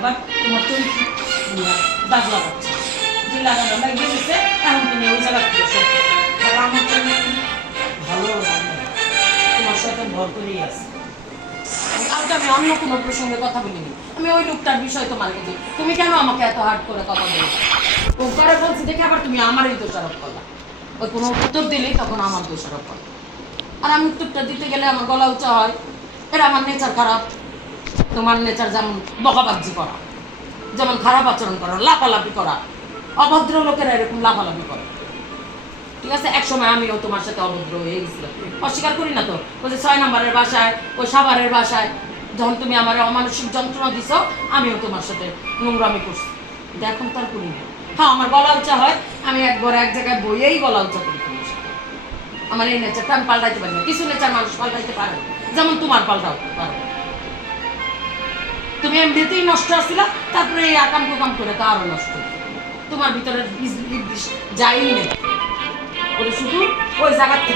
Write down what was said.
বাবা তোমার চরিত্র দাগ লাগাচ্ছে, যে লাগানো লাগিয়ে গেছে, এখন তুমি ওই জায়গা থেকে সব আমার চরিত্র ভালো লাগে, তোমার সাথে ভর করেই আছে। কালকে আমি অন্য কোনো প্রসঙ্গে কথা বলিনি, আমি ওই লোকটার বিষয় তোমার কাছে, তুমি কেন আমাকে এত হার্ড করে কথা বলো? ও করে বলছি দেখে আবার তুমি আমারই দোষারোপ করলা, ওই কোনো উত্তর দিলেই তখন আমার দোষারোপ করো। আর আমি উত্তরটা দিতে গেলে আমার গলা উঁচা হয়, এটা আমার নেচার খারাপ। তোমার নেচার যেমন বকাবাজি করা, যেমন খারাপ আচরণ করা, লাফালাফি করা, অভদ্র লোকেরা এরকম লাফালাফি করে, ঠিক আছে? একসময় আমিও তোমার সাথে অভদ্র হয়ে গেছিলাম, অস্বীকার করি না তো। ওই যে 6 নম্বরের বাসায়, ওই সাভারের বাসায় যখন তুমি আমার অমানসিক যন্ত্রণা দিছো, আমিও তোমার সাথে নোংরামি করছি, কিন্তু এখন তার করি না। হ্যাঁ, আমার গলা উঁচা হয়, আমি একবার এক জায়গায় বইয়েই গলা উঁচা করি তোমার সাথে। আমার এই নেচারটা আমি পাল্টাইতে পারি না, কিছু নেচার মানুষ পাল্টাইতে পারে না, যেমন তোমার পাল্টাও পারো। তুমি এমনিতেই নষ্ট আসছিলা, তারপরে এই আকাম কুকাম করে তো আরো নষ্ট। তোমার ভিতরে যাই নেই, ওটা শুধু ওই জায়গার থেকে